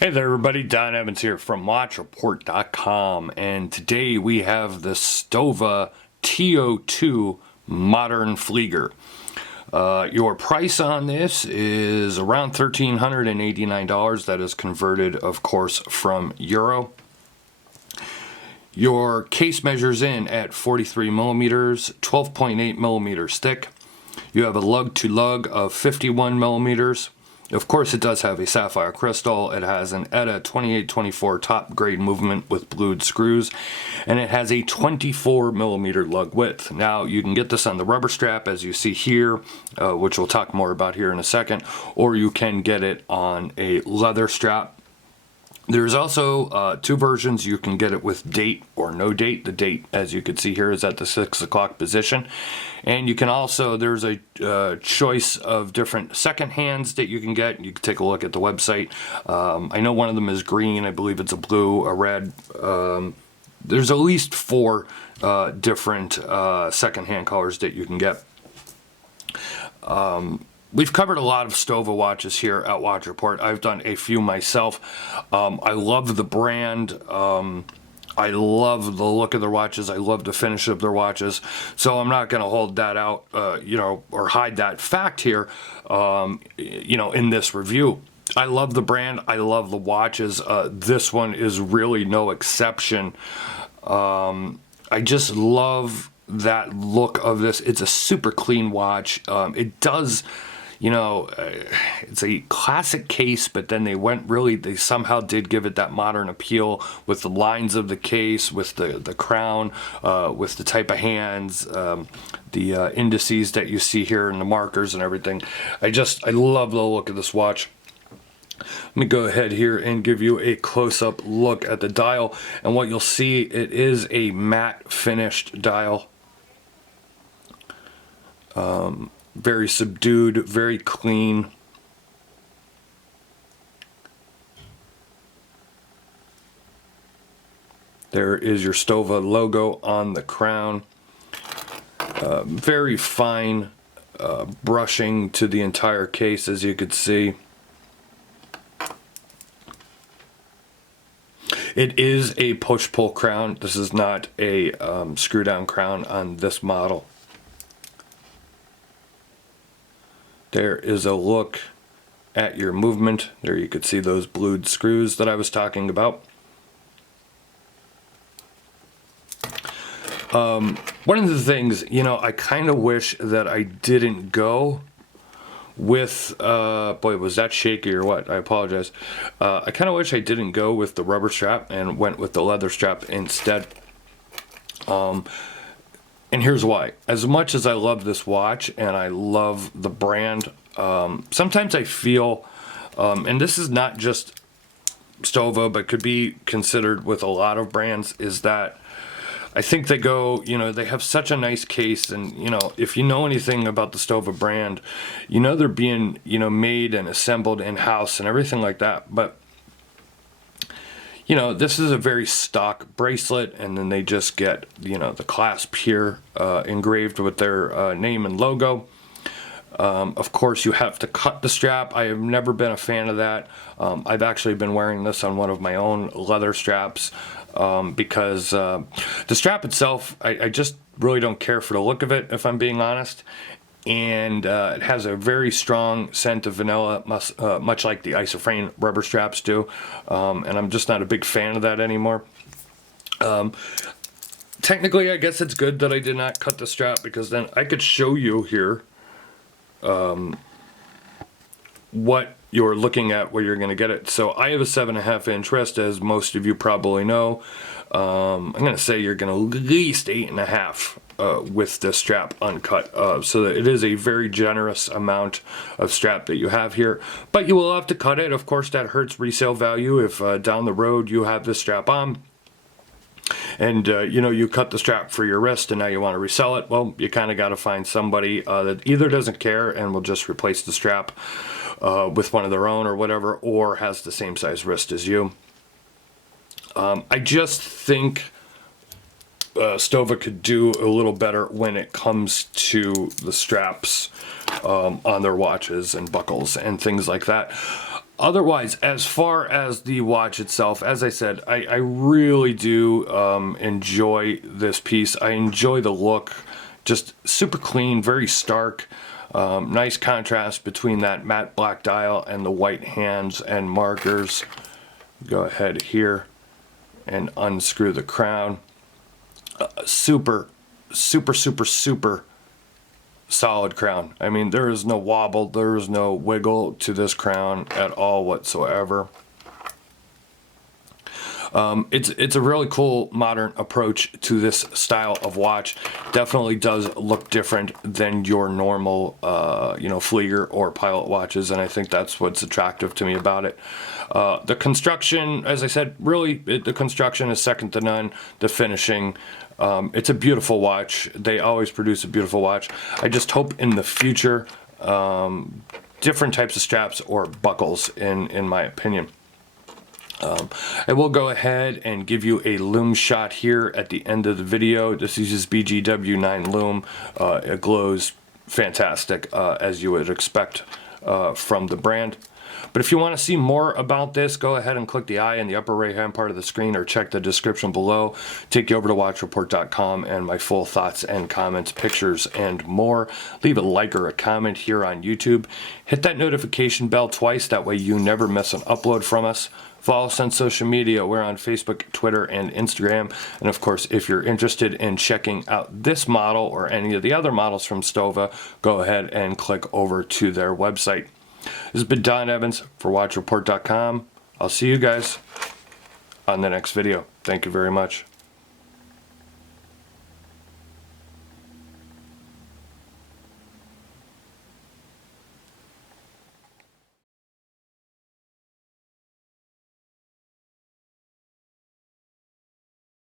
Hey there everybody, Don Evans here from WatchReport.com, and today we have the Stowa TO2 Modern Flieger. Your price on this is around $1,389. That is converted, of course, from euro. Your case measures in at 43 millimeters, 12.8 millimeters thick. You have a lug-to-lug of 51 millimeters. Of course, it does have a sapphire crystal. It has an ETA 2824 top grade movement with blued screws, and it has a 24 millimeter lug width. Now, you can get this on the rubber strap, as you see here, which we'll talk more about here in a second, or you can get it on a leather strap. There's also two versions. You can get it with date or no date. The date, as you can see here, is at the 6 o'clock position. And you can also, there's a choice of different second hands that you can get. You can take a look at the website. I know one of them is green. I believe it's a blue, a red. There's at least 4 different second-hand colors that you can get. We've covered a lot of Stowa watches here at Watch Report. I've done a few myself. I love the brand. I love the look of their watches. I love the finish of their watches. So I'm not going to hold that out, or hide that fact here, in this review. I love the brand. I love the watches. This one is really no exception. I just love that look of this. It's a super clean watch. It does... it's a classic case, but then they somehow did give it that modern appeal with the lines of the case, with the crown, with the type of hands, the indices that you see here and the markers and everything. I love the look of this watch. Let me go ahead here and give you a close-up look at the dial, and what you'll see, it is a matte finished dial. Very subdued, very clean. There is your Stowa logo on the crown. Very fine brushing to the entire case, as you could see. It is a push-pull crown. This is not a screw-down crown on this model. There is a look at your movement. There you could see those blued screws that I was talking about. One of the things, I kind of wish that I didn't go with, boy, was that shaky or what? I apologize. I kind of wish I didn't go with the rubber strap and went with the leather strap instead. And here's why. As much as I love this watch and I love the brand, sometimes I feel, and this is not just Stowa, but could be considered with a lot of brands, is that I think they go, they have such a nice case, and, if you know anything about the Stowa brand, they're being, made and assembled in-house and everything like that, but this is a very stock bracelet, and then they just get, the clasp here engraved with their name and logo. Of course, you have to cut the strap. I have never been a fan of that. I've actually been wearing this on one of my own leather straps because the strap itself, I just really don't care for the look of it, if I'm being honest. And it has a very strong scent of vanilla, much like the isofrane rubber straps do, and I'm just not a big fan of that anymore. Technically, I guess it's good that I did not cut the strap, because then I could show you here what you're looking at where you're going to get it. So I have a 7.5 inch wrist, as most of you probably know. I'm going to say you're going to at least 8.5 with this strap uncut, so that it is a very generous amount of strap that you have here, but you will have to cut it. Of course, that hurts resale value if down the road you have this strap on and you cut the strap for your wrist and now you want to resell it. Well, you kind of got to find somebody that either doesn't care and will just replace the strap with one of their own or whatever, or has the same size wrist as you. I just think Stowa could do a little better when it comes to the straps on their watches and buckles and things like that. Otherwise, as far as the watch itself, as I said, I really do enjoy this piece. I enjoy the look, just super clean, very stark. Nice contrast between that matte black dial and the white hands and markers. Go ahead here and unscrew the crown. Super solid crown. I mean, there is no wobble, there is no wiggle to this crown at all whatsoever. It's a really cool modern approach to this style of watch. Definitely does look different than your normal, Flieger or Pilot watches, and I think that's what's attractive to me about it. The construction, as I said, the construction is second to none. The finishing, it's a beautiful watch. They always produce a beautiful watch. I just hope in the future, different types of straps or buckles, in my opinion. I will go ahead and give you a lume shot here at the end of the video. This uses BGW9 lume. It glows fantastic, as you would expect from the brand. But if you want to see more about this, go ahead and click the eye in the upper right hand part of the screen, or check the description below. Take you over to watchreport.com and my full thoughts and comments, pictures, and more. Leave a like or a comment here on YouTube. Hit that notification bell twice, that way you never miss an upload from us. Follow us on social media. We're on Facebook, Twitter, and Instagram. And of course, if you're interested in checking out this model or any of the other models from Stowa, go ahead and click over to their website. This has been Don Evans for watchreport.com. I'll see you guys on the next video. Thank you very much.